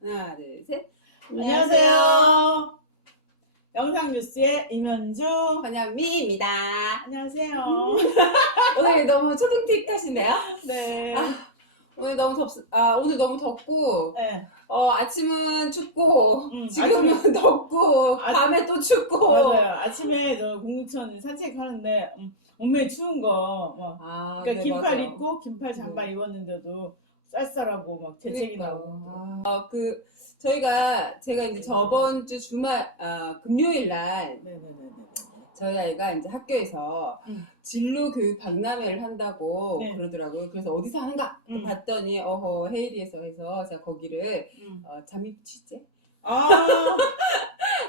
하나, 둘, 셋. 안녕하세요. 영상 뉴스의 임현주. 권현미입니다. 안녕하세요. 오늘 너무 초등틱하시네요. 네. 오늘 너무 덥고, 네. 아침은 춥고, 지금은 아침에, 덥고, 밤에 또 춥고. 맞아요. 아침에 저 공유천 산책하는데 엄청 추운 거. 그러니까 네, 긴팔 맞아요. 입고 긴팔 잠바 입었는데도 쌀쌀하고 막 재채기 나오고. 제가 이제 저번 주 금요일 날, 네네네네. 저희 아이가 이제 학교에서 진로 교육 박람회를 한다고 네. 그러더라고요. 그래서 어디서 하는가 봤더니 헤이리에서 해서 제가 거기를 잠입 취재?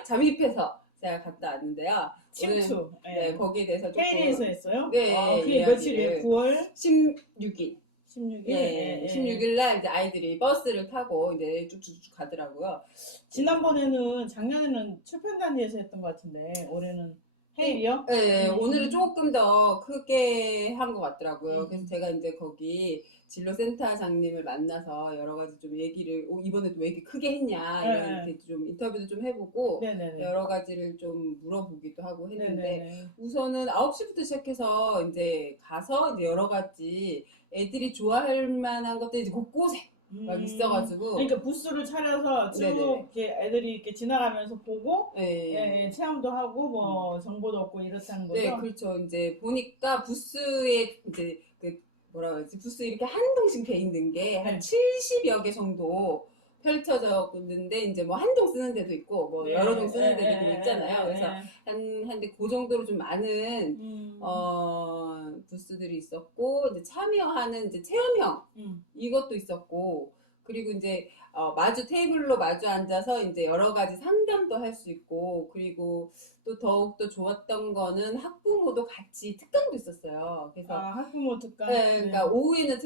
잠입해서 제가 갔다 왔는데요. 침투. 네, 거기에 대해서 조금 헤이리에서 했어요? 네, 그게 며칠이에요? 9월 16일. 16일? 네, 16일 날 이제 아이들이 버스를 타고 이제 쭉쭉쭉 가더라고요. 지난번에는 작년에는 출판단지에서 했던 것 같은데 올해는 헤일이요? 네, 오늘은 조금 더 크게 한 것 같더라고요. 그래서 제가 이제 거기 진로센터장님을 만나서 여러 가지 좀 얘기를, 이번에도 왜 이렇게 크게 했냐, 이런 좀 인터뷰도 좀 해보고, 네네네. 여러 가지를 좀 물어보기도 하고 했는데, 네네네. 우선은 9시부터 시작해서 이제 가서 이제 여러 가지 애들이 좋아할 만한 것들이 이제 곳곳에 막 있어가지고. 그러니까 부스를 차려서 쭉 이렇게 애들이 이렇게 지나가면서 보고, 체험도 하고, 뭐, 정보도 얻고 이렇다는 거죠? 네, 그렇죠. 이제 보니까 부스에 이제 뭐라 그러지? 부스 이렇게 한 동씩 돼 있는 게 한 70여 개 정도 펼쳐져 있는데, 이제 뭐 한 동 쓰는 데도 있고, 뭐 여러 동 쓰는 데도 있잖아요. 그래서 한데 그 정도로 좀 많은 부스들이 있었고, 이제 참여하는 이제 체험형 이것도 있었고, 그리고 이제 테이블로 마주 앉아서 이제 여러 가지 상담도 할 수 있고, 그리고 또 더욱더 좋았던 거는 학부모도 같이 특강도 있었어요. 그래서 학부모 특강. 네, 그러니까 오후에는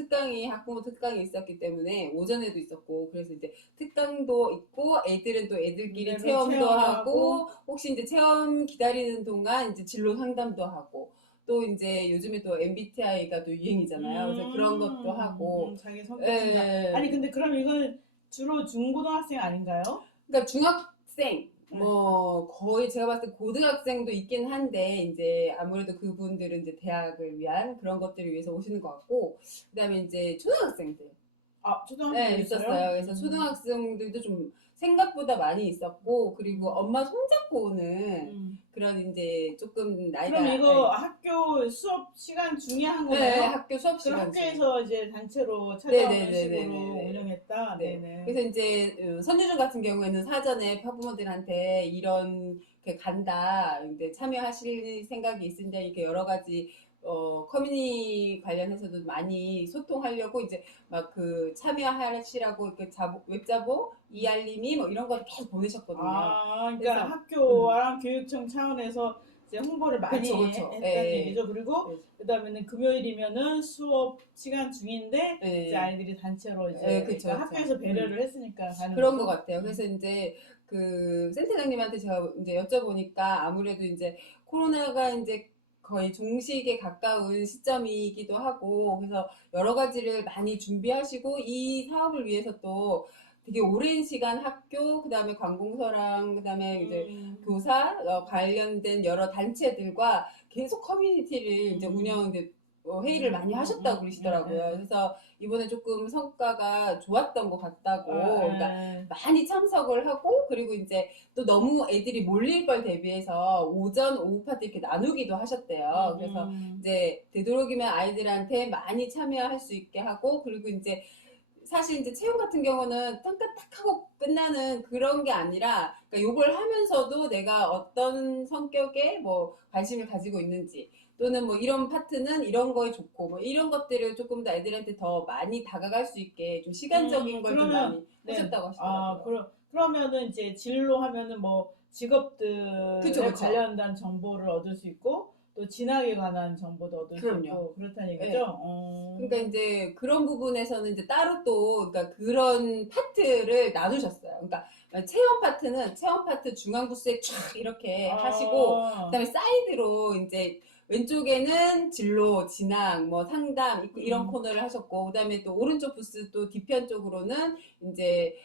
학부모 특강이 있었기 때문에 오전에도 있었고, 그래서 이제 특강도 있고, 애들은 또 애들끼리 체험도 하고, 혹시 이제 체험 기다리는 동안 이제 진로 상담도 하고, 또 이제 요즘에 또 MBTI가 또 유행이잖아요. 그래서 그런 것도 하고. 자기 성격 진짜. 아니 근데 그럼 이건 주로 중고등학생 아닌가요? 그러니까 중학생, 뭐 거의 제가 봤을 때 고등학생도 있긴 한데, 이제 아무래도 그분들은 이제 대학을 위한 그런 것들을 위해서 오시는 것 같고, 그다음에 이제 초등학생들. 초등학생도 있었어요. 그래서 초등학생들도 좀 생각보다 많이 있었고, 그리고 엄마 손잡고 오는 그런 이제 조금 나이가. 그럼 이거 학교 수업 시간 중에 한 거예요? 네, 학교 수업 시간. 그럼 학교에서 이제 단체로 찾아오는 식으로 운영했다. 그래서 이제 선유준 같은 경우에는 사전에 학부모들한테 이런 간다, 이제 참여하실 생각이 있으냐, 이렇게 여러 가지 커뮤니 관련해서도 많이 소통하려고 이제 막 참여하시라고 이렇게 웹자보, 이알림이 뭐 이런 거 계속 보내셨거든요. 그러니까 학교랑 교육청 차원에서 이제 홍보를 많이 했다는 얘기죠. 그리고 그다음에는 금요일이면은 수업 시간 중인데 이제 아이들이 단체로 이제 그러니까 학교에서 배려를 했으니까 가는 그런 것 같아요. 그래서 이제 센터장님한테 제가 이제 여쭤보니까 아무래도 이제 코로나가 이제 거의 종식에 가까운 시점이기도 하고, 그래서 여러 가지를 많이 준비하시고, 이 사업을 위해서 또 되게 오랜 시간 학교, 그 다음에 관공서랑, 그 다음에 이제 교사, 관련된 여러 단체들과 계속 커뮤니티를 이제 회의를 많이 하셨다고 그러시더라고요. 그래서 이번에 조금 성과가 좋았던 것 같다고. 그러니까 많이 참석을 하고, 그리고 이제 또 너무 애들이 몰릴 걸 대비해서 오전, 오후 파트 이렇게 나누기도 하셨대요. 그래서 이제 되도록이면 아이들한테 많이 참여할 수 있게 하고, 그리고 이제 사실 이제 체험 같은 경우는 딱 하고 끝나는 그런 게 아니라, 그러니까 요걸 하면서도 내가 어떤 성격에 뭐 관심을 가지고 있는지, 또는 뭐 이런 파트는 이런 거에 좋고, 뭐 이런 것들을 조금 더 애들한테 더 많이 다가갈 수 있게 좀 시간적인 걸 좀 많이 하셨다고 하시더라고요. 그러면은 이제 진로 하면은 뭐 직업들에 관련된 정보를 얻을 수 있고, 또 진학에 관한 정보도 얻을 수 있고 그렇다는 얘기죠. 그러니까 이제 그런 부분에서는 이제 따로 또 그러니까 그런 파트를 나누셨어요. 그러니까 체험 파트 중앙 부스에 쫙 이렇게 하시고, 그다음에 사이드로 이제 왼쪽에는 진로, 진학, 뭐 상담 이런 코너를 하셨고, 그다음에 또 오른쪽 부스 또 뒤편 쪽으로는 이제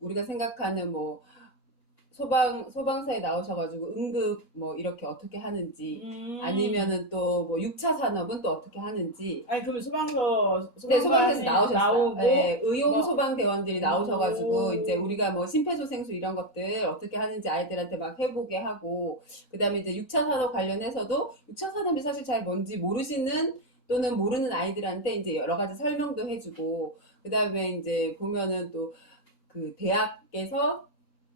우리가 생각하는 뭐 소방서에 나오셔가지고 응급 뭐 이렇게 어떻게 하는지 아니면은 또 뭐 6차 산업은 또 어떻게 하는지. 아니 그러면 네, 소방서에서 나오셨어요. 나오고 네, 의용 뭐, 소방대원들이 나오셔가지고 이제 우리가 뭐 심폐소생술 이런 것들 어떻게 하는지 아이들한테 막 해보게 하고, 그다음에 이제 6차 산업 관련해서도 6차 산업이 사실 잘 뭔지 모르시는 또는 모르는 아이들한테 이제 여러 가지 설명도 해주고, 그다음에 이제 보면은 또 그 대학에서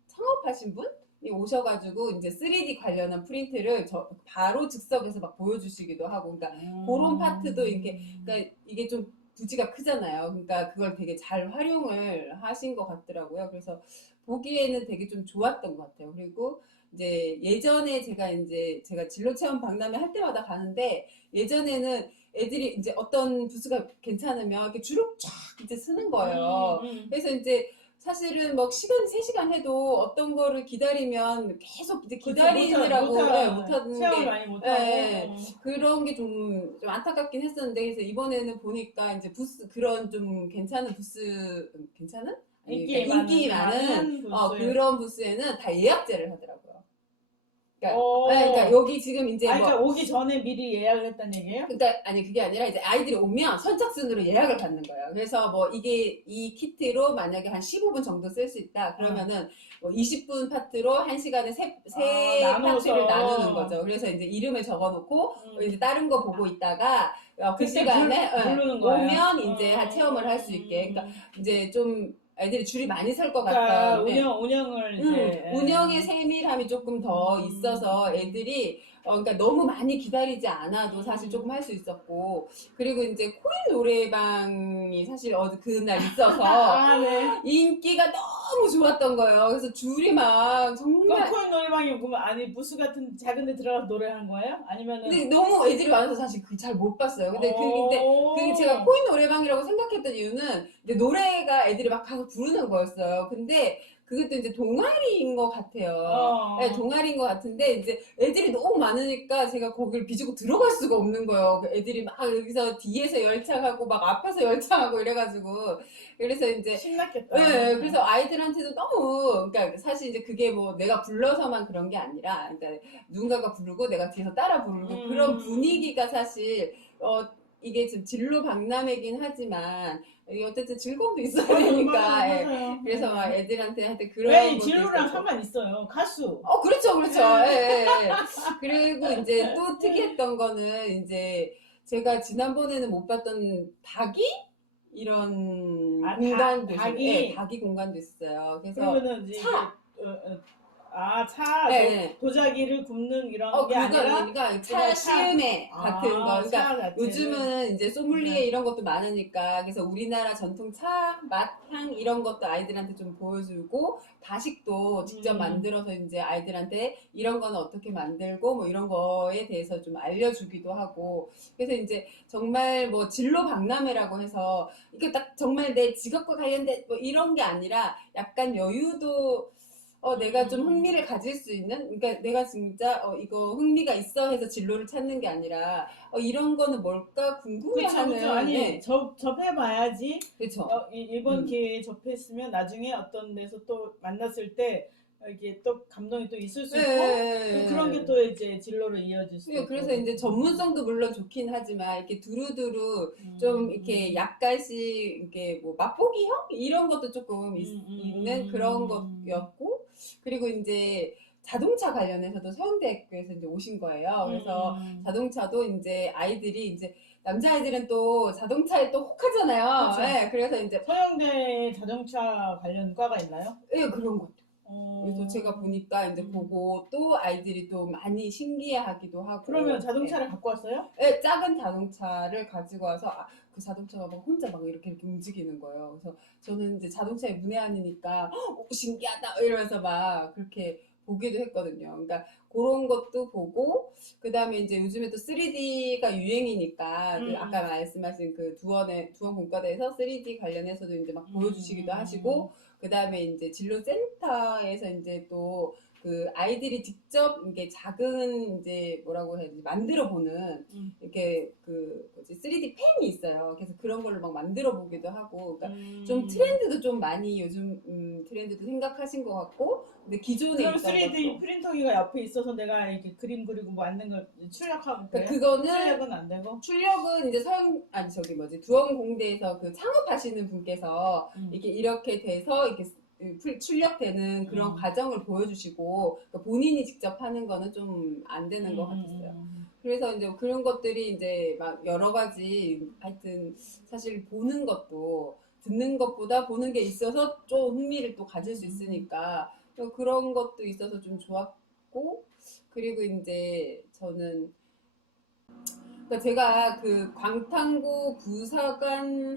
창업하신 분이 오셔가지고 이제 3D 관련한 프린트를 바로 즉석에서 막 보여주시기도 하고, 그러니까 그런 파트도 이렇게, 그러니까 이게 좀 부지가 크잖아요. 그러니까 그걸 되게 잘 활용을 하신 것 같더라고요. 그래서 보기에는 되게 좀 좋았던 것 같아요. 그리고 이제 예전에 제가 진로 체험 박람회 할 때마다 가는데, 예전에는 애들이 이제 어떤 부스가 괜찮으면 이렇게 줄을 쫙 이제 쓰는 거예요. 그래서 이제 사실은 뭐 시간 3시간 해도 어떤 거를 기다리면 계속 이제 기다리느라고 못하는 체험을 게, 많이 못하고 그런 게 좀 안타깝긴 했었는데, 그래서 이번에는 보니까 이제 부스, 그런 좀 괜찮은 부스, 괜찮은? 인기 많은 그런 부스에는 다 예약제를 하더라고요. 그러니까, 그러니까 여기 지금 이제 그러니까 오기 전에 미리 예약을 했다는 얘기예요? 그러니까 아니 그게 아니라 이제 아이들이 오면 선착순으로 예약을 받는 거예요. 그래서 뭐 이게 이 키트로 만약에 한 15분 정도 쓸 수 있다. 그러면은 뭐 20분 파트로 1시간에 세 파트를 나누는 거죠. 그래서 이제 이름을 적어놓고 이제 다른 거 보고 있다가 그 시간에 오면 이제 체험을 할 수 있게. 그러니까 이제 좀 애들이 줄이 많이 설 것 같아요. 운영을 이제 운영의 세밀함이 조금 더 있어서 애들이 그러니까 너무 많이 기다리지 않아도 사실 조금 할 수 있었고, 그리고 이제 코인 노래방이 사실 그날 있어서 네. 인기가 너무 좋았던 거예요. 그래서 줄이 막 정말. 코인 노래방이 보면 아니 부스 같은 작은 데 들어가서 노래하는 거예요? 아니면은 근데 너무 애들이 많아서 사실 잘 못 봤어요. 근데 그게 제가 코인 노래방이라고 생각했던 이유는 이제 노래가 애들이 막 가서 부르는 거였어요. 근데 그것도 이제 동아리인 것 같아요. 네, 동아리인 것 같은데 이제 애들이 너무 많으니까 제가 거기를 비집고 들어갈 수가 없는 거예요. 애들이 막 여기서 뒤에서 열창하고 막 앞에서 열창하고 이래가지고, 그래서 이제 신났겠다. 네, 그래서 아이들한테도 너무, 그러니까 사실 이제 그게 뭐 내가 불러서만 그런 게 아니라, 그러니까 누군가가 부르고 내가 뒤에서 따라 부르고 그런 분위기가 사실 이게 좀 진로 박람회긴 하지만 어쨌든 즐거움도 있어야 되니까. 맞아요. 그래서 막 애들한테 하여튼 그런 왜 진로랑 상관 있어요? 가수. 그렇죠. 그리고 이제 또 특이했던 거는 이제 제가 지난번에는 못 봤던 닭이 이런 공간도 있어요. 닭이 공간도 있어요. 그래서 그러면은 이제 도자기를 굽는 이런 게 아니라 그러니까 차 시음회 같은 거. 그러니까 요즘은 요즘은 이제 소믈리에 이런 것도 많으니까, 그래서 우리나라 전통 차 맛, 향 이런 것도 아이들한테 좀 보여주고, 다식도 직접 만들어서 이제 아이들한테 이런 거는 어떻게 만들고 뭐 이런 거에 대해서 좀 알려주기도 하고. 그래서 이제 정말 뭐 진로 박람회라고 해서 이게 딱 정말 내 직업과 관련된 뭐 이런 게 아니라 약간 여유도 내가 좀 흥미를 가질 수 있는, 그러니까 내가 진짜 이거 흥미가 있어 해서 진로를 찾는 게 아니라 이런 거는 뭘까 궁금해하는. 그쵸. 아니 접해봐야지. 그렇죠. 이번 기회에 접했으면 나중에 어떤 데서 또 만났을 때 이게 또 감동이 또 있을 수 있고 그런 게 또 이제 진로로 이어질 수 있고. 그래서 이제 전문성도 물론 좋긴 하지만 이렇게 두루두루 좀 이렇게 약간씩 이렇게 뭐 맛보기형 이런 것도 조금 있는 그런 것이었고, 그리고 이제 자동차 관련해서도 서영대학교에서 이제 오신 거예요. 그래서 자동차도 이제 아이들이 이제 남자아이들은 또 자동차에 또 혹하잖아요. 그렇죠. 네, 그래서 이제 서영대에 자동차 관련 과가 있나요? 네, 그런 것. 그래서 제가 보니까 이제 보고 또 아이들이 또 많이 신기해하기도 하고. 그러면 자동차를 갖고 왔어요? 네, 작은 자동차를 가지고 와서 그 자동차가 막 혼자 막 이렇게 움직이는 거예요. 그래서 저는 이제 자동차에 문외한이니까 신기하다 이러면서 막 그렇게 보기도 했거든요. 그러니까 그런 것도 보고, 그 다음에 이제 요즘에 또 3D가 유행이니까 아까 말씀하신 그 두원 공과대에서 3D 관련해서도 이제 막 보여주시기도 하시고, 그 다음에 이제 진로센터에서 이제 또 그 아이들이 직접 이게 작은 이제 뭐라고 해야 되지 만들어 보는 이렇게 그 뭐지 3D 펜이 있어요. 그래서 그런 걸로 막 만들어 보기도 하고, 그러니까 좀 트렌드도 좀 많이 요즘 트렌드도 생각하신 것 같고, 근데 기존에 그럼 있던 3D 것도 프린터기가 옆에 있어서 내가 이렇게 그림 그리고 만든 걸 출력하고 그래요? 그러니까 그거는 출력은 안 되고? 출력은 이제 아니 저기 뭐지 두원공대에서 그 창업하시는 분께서 이렇게 돼서 이렇게 출력되는 그런 과정을 보여주시고, 그러니까 본인이 직접 하는 거는 좀 안 되는 것 같았어요. 그래서 이제 그런 것들이 이제 막 여러 가지 하여튼 사실 보는 것도 듣는 것보다 보는 게 있어서 좀 흥미를 또 가질 수 있으니까 그런 것도 있어서 좀 좋았고, 그리고 이제 저는 그러니까 제가 그 광탄고 부사관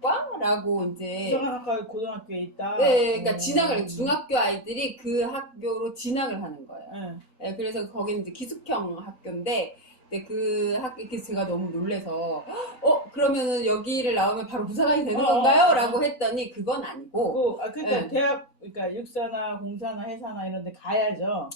학과라고 이제 부사관학과 고등학교에 있다. 네, 그러니까 진학을 중학교 아이들이 그 학교로 진학을 하는 거예요. 네, 그래서 거기는 이제 기숙형 학교인데, 근데 그 학교 그래서 제가 너무 놀래서 그러면은 여기를 나오면 바로 부사관이 되는 건가요? 라고 했더니 그건 아니고. 그러니까 네. 대학 그러니까 육사나 공사나 회사나 이런 데 가야죠.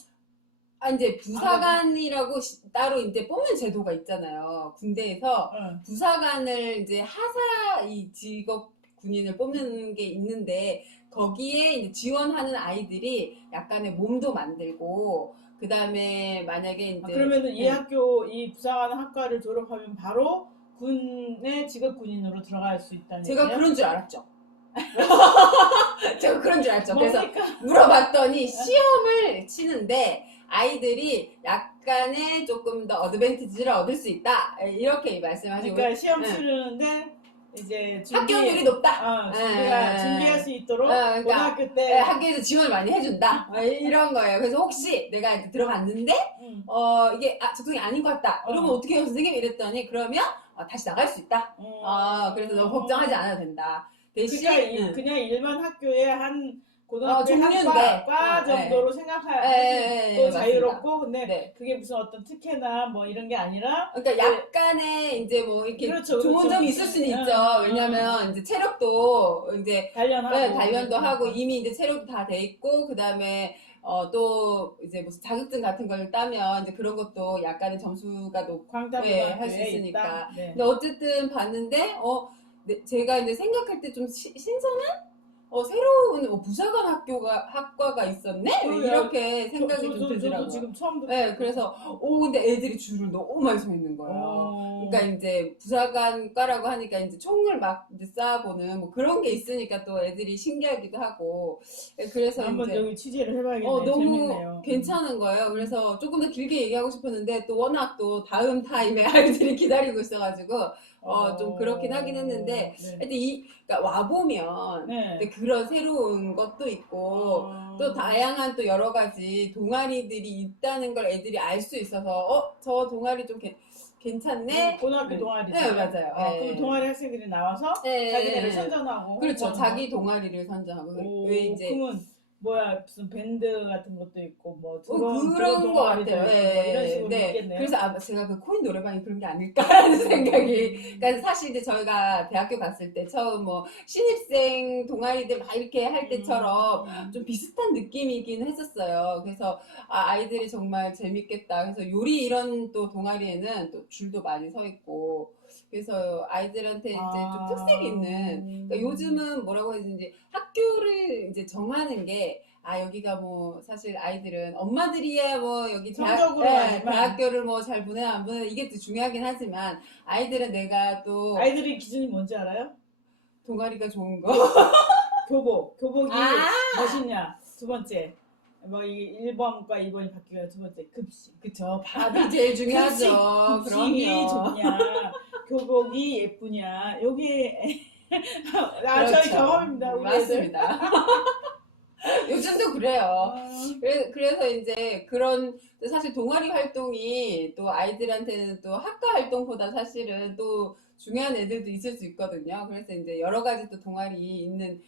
이제 부사관이라고 따로 이제 뽑는 제도가 있잖아요. 군대에서 부사관을 이제 하사 이 직업 군인을 뽑는 게 있는데, 거기에 이제 지원하는 아이들이 약간의 몸도 만들고, 그 다음에 만약에 이제 그러면은 이 학교 이 부사관 학과를 졸업하면 바로 군의 직업 군인으로 들어갈 수 있다는 제가 얘기예요? 그런 줄 알았죠. 제가 그런 줄 알았죠. 뭡니까? 그래서 물어봤더니 시험을 치는데 아이들이 약간의 조금 더 어드밴티지를 얻을 수 있다, 이렇게 말씀하시고. 그러니까 시험 치르는데 이제 합격률이 높다. 준비할 수 있도록 그러니까 고등학교 때 학교에서 지원을 많이 해준다, 이런 거예요. 그래서 혹시 내가 이제 들어갔는데 이게 적성이 아닌 것 같다 이러면 어떻게 해요 선생님? 이랬더니 그러면 다시 나갈 수 있다. 그래서 너무 걱정하지 않아도 된다. 대신 그러니까 그냥 일반 학교에 한 고등학교 종류인데 과 정도로 생각하고 자유롭고, 근데 네. 그게 무슨 어떤 특혜나 뭐 이런 게 아니라, 그러니까 약간의 이제 뭐 이렇게 그렇죠, 좋은 점이 있을 수는 있죠. 왜냐면 이제 체력도 이제 단련도 하고 이미 이제 체력도 다 돼 있고, 그 다음에 또 이제 무슨 자격증 같은 걸 따면 이제 그런 것도 약간의 점수가 높고 할 수 있으니까. 네. 근데 어쨌든 봤는데 제가 이제 생각할 때 좀 신선한 새로운 부사관 학과가 있었네? 이렇게 생각이 좀 들더라고요. 저도 지금 처음 듣고. 네, 그래서 근데 애들이 줄을 너무 많이 서 있는 거예요. 그러니까 이제 부사관과라고 하니까 이제 총을 막 이제 쏴보는 뭐 그런 게 있으니까 또 애들이 신기하기도 하고. 그래서 한번 이제 여기 취재를 해봐야겠네요. 너무 재밌네요. 괜찮은 거예요. 그래서 조금 더 길게 얘기하고 싶었는데 또 워낙 또 다음 타임에 아이들이 기다리고 있어가지고 좀 그렇긴 하긴 했는데, 하여튼 그러니까 와보면 그런 새로운 것도 있고 또 다양한 또 여러 가지 동아리들이 있다는 걸 애들이 알 수 있어서 저 동아리 좀 괜찮네. 고등학교 동아리. 네, 맞아요. 그럼 동아리 학생들이 나와서 자기네를 선전하고. 그렇죠. 자기 동아리를 선전하고. 왜 이제 그러면 무슨 밴드 같은 것도 있고 뭐 그런 거 같아요. 뭐 이런 식으로 있겠네요. 그래서 제가 그 코인 노래방이 그런 게 아닐까라는 생각이. 그러니까 사실 이제 저희가 대학교 갔을 때 처음 뭐 신입생 동아리들 막 이렇게 할 때처럼 좀 비슷한 느낌이긴 했었어요. 그래서 아이들이 정말 재밌겠다. 그래서 요리 이런 또 동아리에는 또 줄도 많이 서 있고. 그래서 아이들한테 이제 좀 특색 있는, 그러니까 요즘은 뭐라고 해야 되는지 학교를 이제 정하는 게 여기가 뭐 사실 아이들은 엄마들이야 뭐 여기 대학교를 뭐 잘 보내나 안 보내나 이게 또 중요하긴 하지만, 아이들은 내가 또 아이들의 기준이 뭔지 알아요? 동아리가 좋은 거. 교복이 멋있냐, 두 번째 뭐 1번과 2번이 바뀌어요. 두 번째 급식. 그쵸. 밥이 제일 중요하죠. 급식이 좋냐, 교복이 예쁘냐, 여기 저희 경험입니다. 우리 맞습니다. 요즘도 그래요. 그래서 이제 그런 사실 동아리 활동이 또 아이들한테는 또 학과 활동보다 사실은 또 중요한 애들도 있을 수 있거든요. 그래서 이제 여러 가지 또 동아리 있는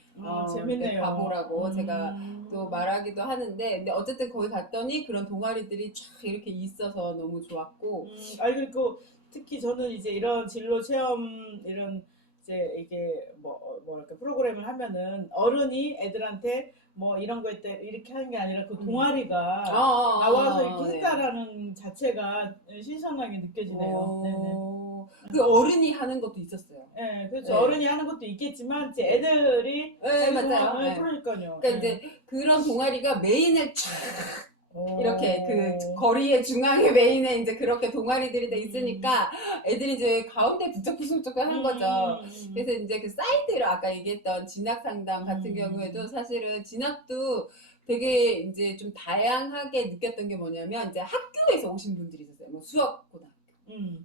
재밌네요. 가보라고 제가 또 말하기도 하는데, 근데 어쨌든 거기 갔더니 그런 동아리들이 쫙 이렇게 있어서 너무 좋았고. 그리고 특히 저는 이제 이런 진로 체험 이런 이제 이게 이렇게 프로그램을 하면은 어른이 애들한테 뭐 이런 거 있다 이렇게 하는 게 아니라 그 동아리가 나와서 이렇게 했다라는 자체가 신선하게 느껴지네요. 네네. 그 어른이 하는 것도 있었어요. 네, 그렇죠. 어른이 하는 것도 있겠지만 이제 애들이 맞아요. 그러니까요. 그러니까 이제 그런 동아리가 메인을 쫙 이렇게 그 거리의 중앙에 메인에 이제 그렇게 동아리들이 다 있으니까 애들이 이제 가운데 부쩍부쩍 하는 거죠. 그래서 이제 그 사이드로 아까 얘기했던 진학 상담 같은 경우에도 사실은 진학도 되게 이제 좀 다양하게 느꼈던 게 뭐냐면 이제 학교에서 오신 분들이 있었어요. 뭐 수학 고등학교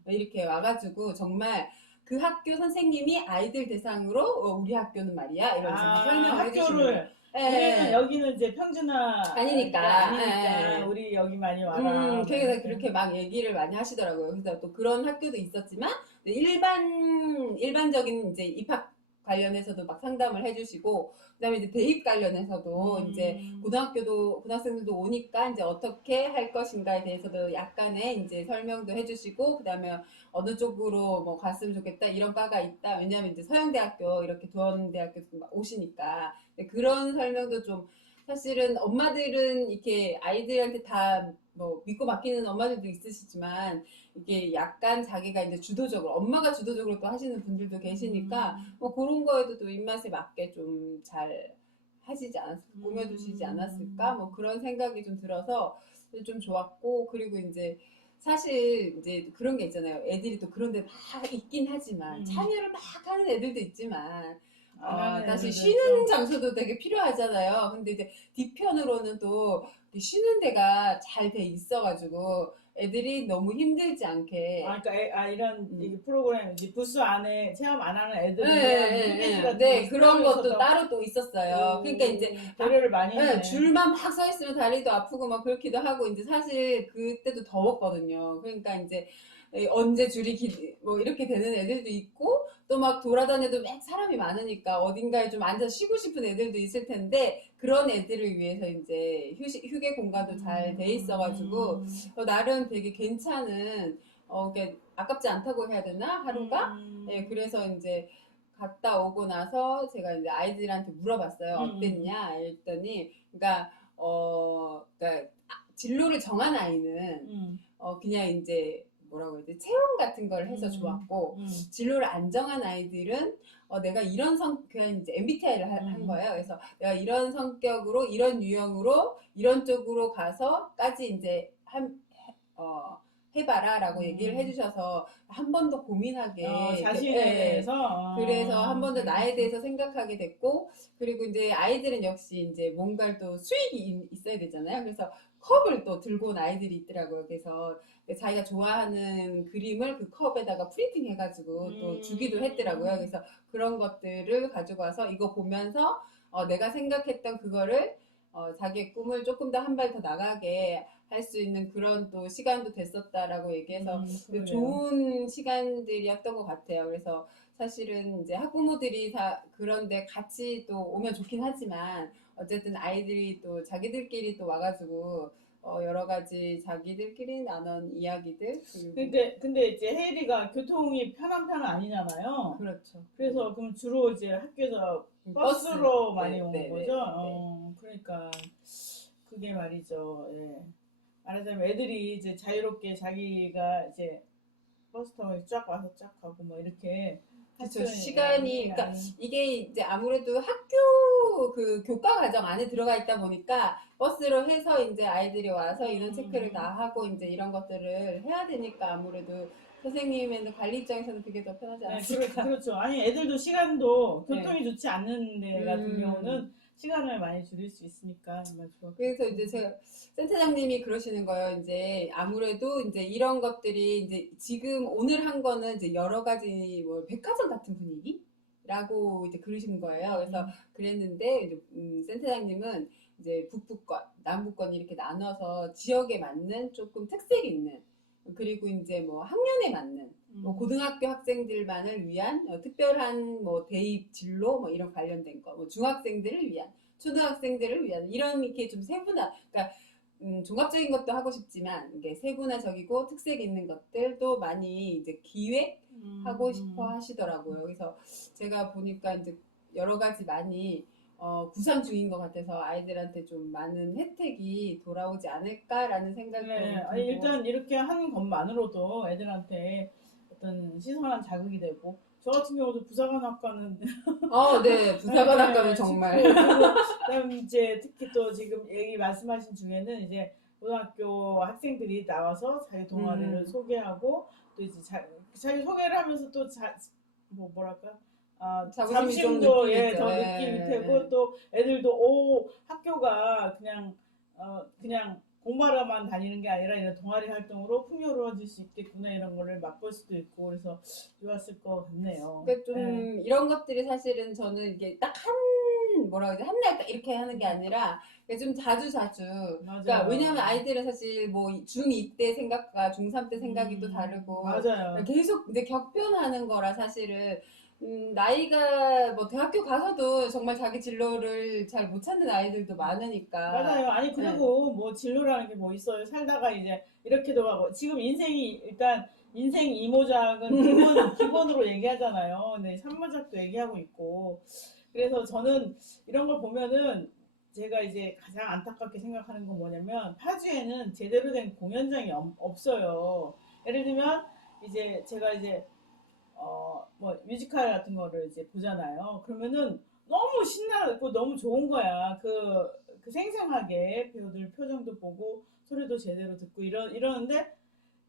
이렇게 와가지고 정말 그 학교 선생님이 아이들 대상으로 우리 학교는 말이야 이러면서 설명을 해주시는 거예요. 우리는 여기는 이제 평준화 아니니까 우리 여기 많이 와라. 그래서 그렇게 막 얘기를 많이 하시더라고요. 그래서 또 그런 학교도 있었지만 일반적인 이제 입학 관련해서도 막 상담을 해주시고 그다음에 이제 대입 관련해서도 이제 고등학생들도 오니까 이제 어떻게 할 것인가에 대해서도 약간의 이제 설명도 해주시고 그다음에 어느 쪽으로 뭐 갔으면 좋겠다 이런 바가 있다. 왜냐하면 이제 서영대학교 이렇게 도원대학교 오시니까 그런 설명도 좀 사실은 엄마들은 이렇게 아이들한테 다 뭐 믿고 맡기는 엄마들도 있으시지만 이게 약간 자기가 이제 주도적으로 엄마가 주도적으로 또 하시는 분들도 계시니까 뭐 그런 거에도 또 입맛에 맞게 좀 잘 하시지 않았을까 꾸며주시지 않았을까 뭐 그런 생각이 좀 들어서 좀 좋았고 그리고 이제 사실 이제 그런 게 있잖아요. 애들이 또 그런 데 막 있긴 하지만 참여를 막 하는 애들도 있지만 다시 쉬는 장소도 되게 필요하잖아요. 근데 이제 뒤편으로는 또 쉬는 데가 잘 돼 있어가지고 애들이 너무 힘들지 않게. 그러니까 이런 프로그램 이제 부스 안에 체험 안 하는 애들을 네, 그런 것도 따로 또 있었어요. 그러니까 이제 배려를 많이 했네. 줄만 막 서 있으면 다리도 아프고 막 그렇기도 하고 이제 사실 그때도 더웠거든요. 그러니까 이제 언제 줄이 뭐 이렇게 되는 애들도 있고 또 막 돌아다녀도 막 사람이 많으니까 어딘가에 좀 앉아 쉬고 싶은 애들도 있을 텐데 그런 애들을 위해서 이제 휴게 공간도 잘 돼 있어가지고 나름 되게 괜찮은 아깝지 않다고 해야 되나 하루가 그래서 이제 갔다 오고 나서 제가 이제 아이들한테 물어봤어요. 어땠냐 했더니 그러니까 진로를 정한 아이는 그냥 이제 뭐라고 해야 돼 체험 같은 걸 해서 좋았고 진로를 안 정한 아이들은 내가 이런 그냥 이제 MBTI를 한 거예요. 그래서 내가 이런 성격으로 이런 유형으로 이런 쪽으로 가서까지 이제 해봐라라고 얘기를 해주셔서 한 번 더 고민하게 자신에 대해서 그래서 한 번 더 나에 대해서 생각하게 됐고 그리고 이제 아이들은 역시 이제 뭔가를 또 수익이 있어야 되잖아요. 그래서 컵을 또 들고 온 아이들이 있더라고요. 그래서 자기가 좋아하는 그림을 그 컵에다가 프린팅 해가지고 또 주기도 했더라고요. 그래서 그런 것들을 가지고 와서 이거 보면서 내가 생각했던 그거를 자기의 꿈을 조금 더 한 발 더 나가게 할 수 있는 그런 또 시간도 됐었다라고 얘기해서 좋은 시간들이었던 것 같아요. 그래서 사실은 이제 학부모들이 다 그런데 같이 또 오면 좋긴 하지만 어쨌든 아이들이 또 자기들끼리 또 와가지고 여러 가지 자기들끼리 나눈 이야기들. 근데 이제 혜리가 교통이 편한 편은 아니잖아요. 그렇죠. 그래서 그럼 주로 이제 학교에서 버스로 많이 오는 거죠. 그러니까 그게 말이죠. 예. 말하자면 애들이 이제 자유롭게 자기가 이제 버스 타고 쫙 와서 쫙 가고 뭐 이렇게 그렇죠. 시간이 그러니까 이게 이제 아무래도 학교 그 교과 과정 안에 들어가 있다 보니까 버스로 해서 이제 아이들이 와서 인원 체크를 다 하고 이제 이런 것들을 해야 되니까 아무래도 선생님의 관리 입장에서는 그게 더 편하지 않을까. 그렇죠. 아니 애들도 시간도 교통이 좋지 않는 데 같은 경우는 시간을 많이 줄일 수 있으니까 정말 좋아. 그래서 이제 제가 센터장님이 그러시는 거예요. 이제 아무래도 이제 이런 것들이 이제 지금 오늘 한 거는 이제 여러 가지 뭐 백화점 같은 분위기라고 이제 그러신 거예요. 그래서 그랬는데 이제 센터장님은 이제 북부권, 남부권 이렇게 나눠서 지역에 맞는 조금 특색이 있는 그리고 이제 뭐 학년에 맞는 뭐 고등학교 학생들만을 위한 특별한 뭐 대입 진로 뭐 이런 관련된 거, 뭐 중학생들을 위한, 초등학생들을 위한 이런 이렇게 좀 세분화. 그러니까 종합적인 것도 하고 싶지만 이게 세분화적이고 특색 있는 것들도 많이 이제 기획하고 싶어 하시더라고요. 그래서 제가 보니까 이제 여러 가지 많이 구상 중인 것 같아서 아이들한테 좀 많은 혜택이 돌아오지 않을까라는 생각도 들고. 일단 이렇게 하는 것만으로도 애들한테 어떤 시선한 자극이 되고, 저 같은 경우도 부사관학과는 네, 부사관학과는 정말. 그다음 이제 특히 또 지금 얘기 말씀하신 중에는 이제 고등학교 학생들이 나와서 자기 동아리를 소개하고 또 이제 자기 소개를 하면서 또 뭐랄까 자부심도 더 느낌이 되고 또 애들도 학교가 그냥 공부하러만 다니는 게 아니라 이런 동아리 활동으로 풍요로워질 수 있겠구나 이런 거를 맛볼 수도 있고 그래서 좋았을 것 같네요. 그러니까 좀 이런 것들이 사실은 저는 이게 딱 한날 이렇게 하는 게 아니라 좀 자주. 맞아요. 그러니까 왜냐하면 아이들은 사실 뭐 중2 때 생각과 중3 때 생각이 또 다르고 맞아요. 계속 이제 격변하는 거라 사실은 나이가 뭐 대학교 가서도 정말 자기 진로를 잘 못 찾는 아이들도 많으니까. 맞아요. 아니 그리고 뭐 진로라는 게 뭐 있어요. 살다가 이제 이렇게도 하고 지금 인생이 일단 인생 2모작은 기본으로 얘기하잖아요. 근데 3모작도 얘기하고 있고 그래서 저는 이런 걸 보면은 제가 이제 가장 안타깝게 생각하는 건 뭐냐면 파주에는 제대로 된 공연장이 없어요. 예를 들면 이제 제가 이제 뭐 뮤지컬 같은 거를 이제 보잖아요. 그러면은 너무 신나고 너무 좋은 거야. 그 생생하게 배우들 표정도 보고 소리도 제대로 듣고 이러는데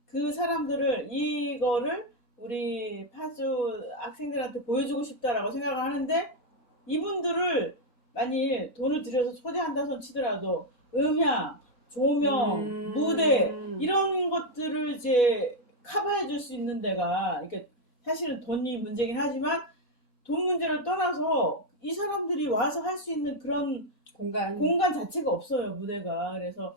그 사람들을 이거를 우리 파주 학생들한테 보여주고 싶다라고 생각을 하는데 이분들을 만일 돈을 들여서 초대한다 손 치더라도 음향, 조명, 무대 이런 것들을 이제 커버해 줄 수 있는 데가 이게 사실은 돈이 문제긴 하지만 돈 문제를 떠나서 이 사람들이 와서 할 수 있는 그런 공간 자체가 없어요 무대가. 그래서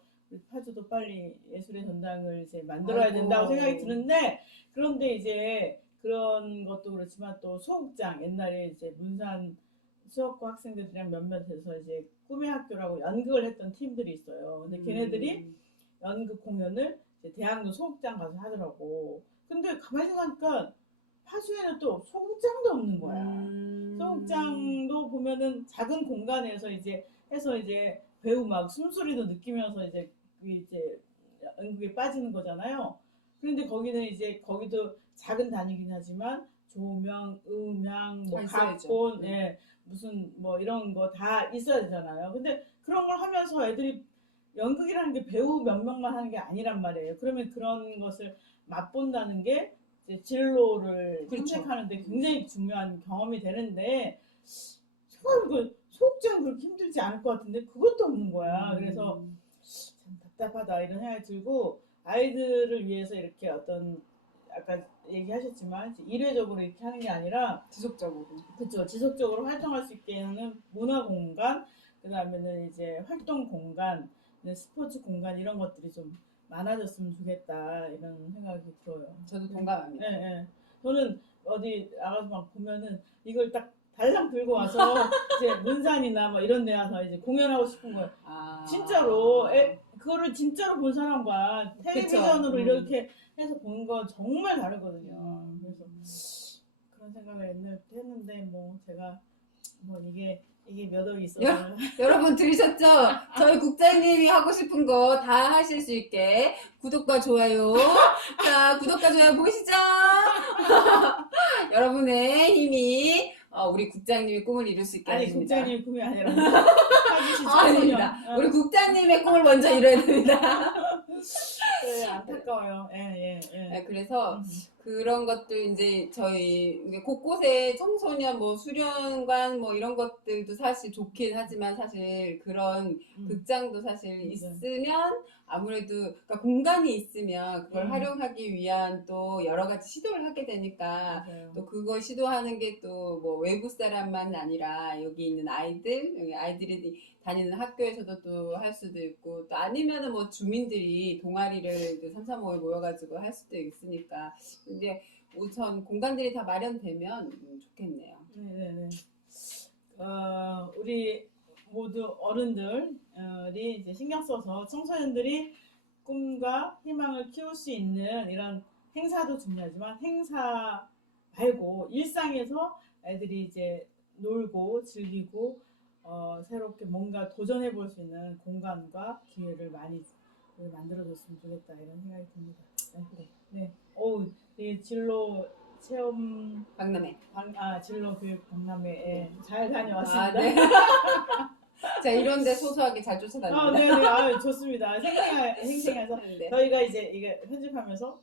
파주도 빨리 예술의 전당을 이제 만들어야 된다고 생각이 드는데 그런데 이제 그런 것도 그렇지만 또 소극장 옛날에 이제 문산 수업과 학생들이랑 몇몇해서 이제 꿈의 학교라고 연극을 했던 팀들이 있어요. 근데 걔네들이 연극 공연을 이제 대학로 소극장 가서 하더라고. 근데 가만히 생각하니까 파주에는 또 소극장도 없는 거야. 소극장도 보면은 작은 공간에서 이제 해서 이제 배우 막 숨소리도 느끼면서 이제 연극에 빠지는 거잖아요. 그런데 거기는 이제 거기도 작은 단위긴 하지만 조명, 음향, 뭐 각본, 무슨 뭐 이런 거 다 있어야 되잖아요. 근데 그런 걸 하면서 애들이 연극이라는 게 배우 몇 명만 하는 게 아니란 말이에요. 그러면 그런 것을 맛본다는 게 이제 진로를 선택하는데 굉장히 중요한 경험이 되는데 정말 소극장 그렇게 힘들지 않을 것 같은데 그것도 없는 거야. 그래서 참 답답하다 이런 생각이 들고 아이들을 위해서 이렇게 어떤 아까 얘기하셨지만 일회적으로 이렇게 하는 게 아니라 지속적으로 그렇죠. 지속적으로 활동할 수 있게 하는 문화 공간 그다음에는 이제 활동 공간 스포츠 공간 이런 것들이 좀 많아졌으면 좋겠다 이런 생각이 들어요. 저도 동감합니다. 네. 저는 어디 나가서 막 보면은 이걸 딱 달랑 들고 와서 이제 문산이나 뭐 이런 데 와서 이제 공연하고 싶은 거예요. 진짜로 그거를 진짜로 본 사람과 텔레비전으로 이렇게 해서 보는 건 정말 다르거든요. 그래서 그런 생각을 옛날부터 했는데 뭐 제가 뭐 이게 몇 억이 있어서 여러분 들으셨죠? 저희 국장님이 하고 싶은 거 다 하실 수 있게 구독과 좋아요. 자, 구독과 좋아요 보이시죠? 여러분의 힘이 우리 국장님의 꿈을 이룰 수 있게 해줍니다. 아니 국장님 꿈이 아니라 아닙니다. 우리 국장님의 꿈을 먼저 이뤄야 됩니다. 네, 안타까워요. 그래서 그런 것들 이제 저희 곳곳에 청소년 뭐 수련관 뭐 이런 것들도 사실 좋긴 하지만 사실 그런 극장도 사실 있으면 아무래도 그러니까 공간이 있으면 그걸 활용하기 위한 또 여러 가지 시도를 하게 되니까 또 그걸 시도하는 게 또 뭐 외부 사람만 아니라 여기 있는 아이들이 다니는 학교에서도 또 할 수도 있고 또 아니면은 뭐 주민들이 동아리를 335에 모여가지고 할 수도 있으니까 이제 우선 공간들이 다 마련되면 좋겠네요. 네네네. 우리 모두 어른들이 이제 신경 써서 청소년들이 꿈과 희망을 키울 수 있는 이런 행사도 중요하지만 행사 말고 일상에서 애들이 이제 놀고 즐기고 새롭게 뭔가 도전해 볼 수 있는 공간과 기회를 많이 만들어줬으면 좋겠다 이런 생각이 듭니다. 네. 네. 오, 되게 진로 체험 박람회. 진로 교육 박람회에 잘 다녀왔습니다. 네. 자, 이런데 소소하게 잘 쫓아다닙니다. 네네. 좋습니다. 생생해서 네. 저희가 이제 이게 편집하면서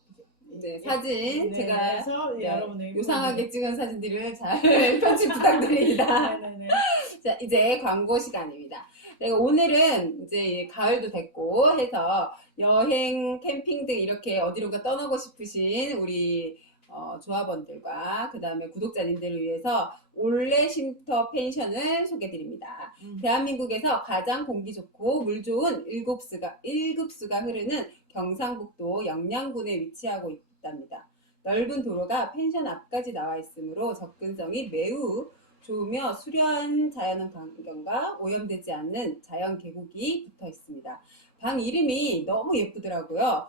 네, 사진 제가 해서 네, 여러분에게 요상하게 찍은 사진들을 잘 편집 부탁드립니다. 네네네. 자, 이제 광고 시간입니다. 네, 오늘은 이제 가을도 됐고 해서 여행, 캠핑 등 이렇게 어디론가 떠나고 싶으신 우리 조합원들과 그 다음에 구독자님들을 위해서 올레 쉼터 펜션을 소개드립니다. 대한민국에서 가장 공기 좋고 물 좋은 7수가 흐르는 경상북도 영양군에 위치하고 있답니다. 넓은 도로가 펜션 앞까지 나와 있으므로 접근성이 매우 좋으며 수려한 자연 환경과 오염되지 않는 자연 계곡이 붙어 있습니다. 방 이름이 너무 예쁘더라고요.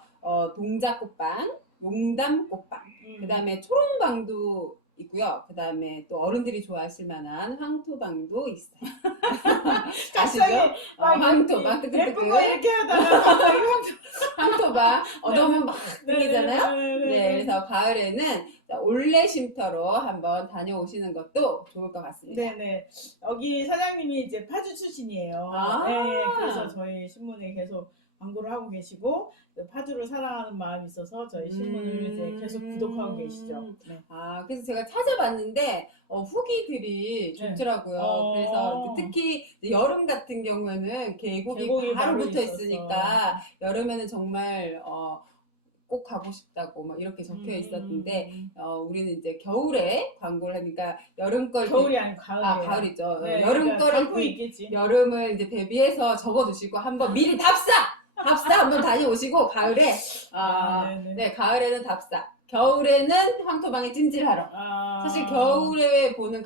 동작꽃방, 용담꽃방, 그 다음에 초롱방도 있고요. 그 다음에 또 어른들이 좋아하실 만한 황토방도 있어요. 아시죠? 황토방, 예쁜 거 이렇게 하다가 갑자기 황토방, 너무 막 들리잖아요. 네네네. 네, 그래서 가을에는 올레 쉼터로 한번 다녀오시는 것도 좋을 것 같습니다. 네네. 여기 사장님이 이제 파주 출신이에요. 네, 그래서 저희 신문에 계속 광고를 하고 계시고 파주를 사랑하는 마음이 있어서 저희 신문을 이제 계속 구독하고 계시죠. 네. 그래서 제가 찾아봤는데 후기들이 좋더라고요. 그래서 특히 여름 같은 경우에는 계곡이 바로 붙어 있으니까 여름에는 정말 꼭 가고 싶다고 막 이렇게 적혀 있었는데 우리는 이제 겨울에 광고를 하니까 여름 걸 겨울이 아니고 가을이에요. 가을이죠. 네, 여름 그러니까 거를 여름을 이제 대비해서 적어두시고 한번 미리 답사 한번 다녀오시고 가을에 네, 가을에는 답사, 겨울에는 황토방에 찜질하러. 사실 겨울에 보는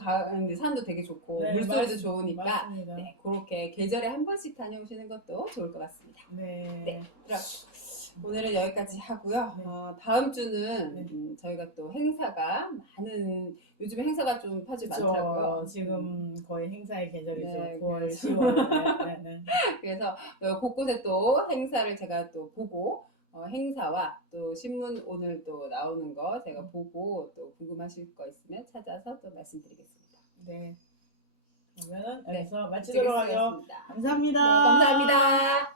산도 되게 좋고 물소리도 좋으니까 네, 그렇게 계절에 한 번씩 다녀오시는 것도 좋을 것 같습니다. 네. 그럼 오늘은 여기까지 하고요. 다음 주는 저희가 또 행사가 요즘에 행사가 좀 파주 많더라고요. 지금 거의 행사의 계절이죠. 네, 9월, 10월. 네. 그래서 곳곳에 또 행사를 제가 또 보고 행사와 또 신문 오늘 또 나오는 거 제가 보고 또 궁금하실 거 있으면 찾아서 또 말씀드리겠습니다. 네. 그러면 여기서 마치도록 하죠. 감사합니다. 네, 감사합니다.